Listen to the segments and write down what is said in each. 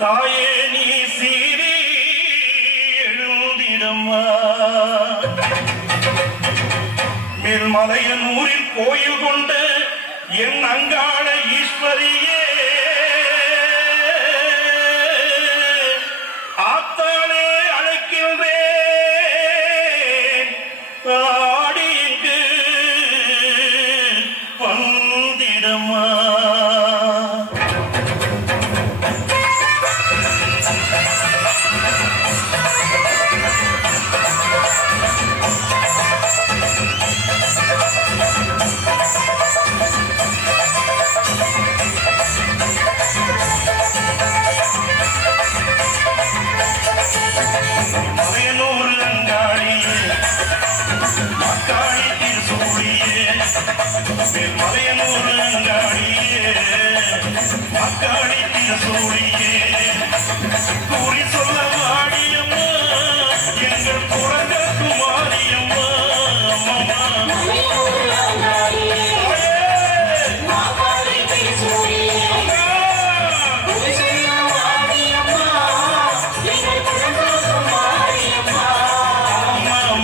தாயே நீ சீரி எழுந்திடம்மா. மேல்மலையனூரில் கோயில் கொண்ட என் அங்காள ஈஸ்வரியே, ஆத்தாளே அழைக்கின்றேன் ஆடி இங்கு வந்திடம்மா. மலையனூர் அங்காடியே மக்காடி திருசூழியே கூறி சொல்ல வாடியம்மா எங்கள் புறங்கத்து மாரியம்மா.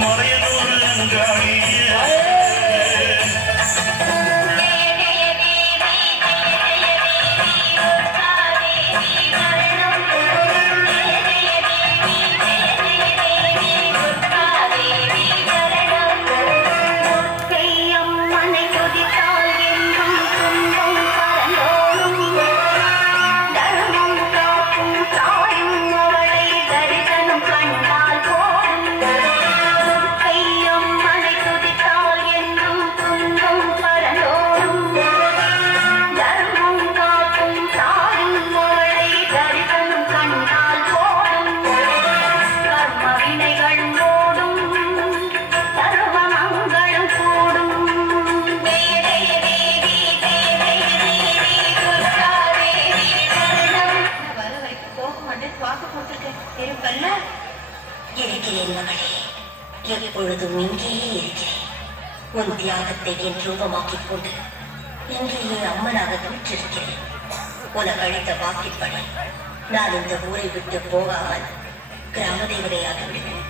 மலையனூர் அங்காடியே இருக்கிறேன் மகளே, எப்பொழுதும் இங்கேயே இருக்கிறேன். உன் தியாகத்தை என் ரூபமாக்கிக் கொண்டு இங்கேயே அம்மனாக வீற்றிருக்கிறேன். உனக்கு அளித்த வாக்கின்படி நான் இந்த ஊரை விட்டு போகாமல் கிராம தேவதையாகி விடுவேன்.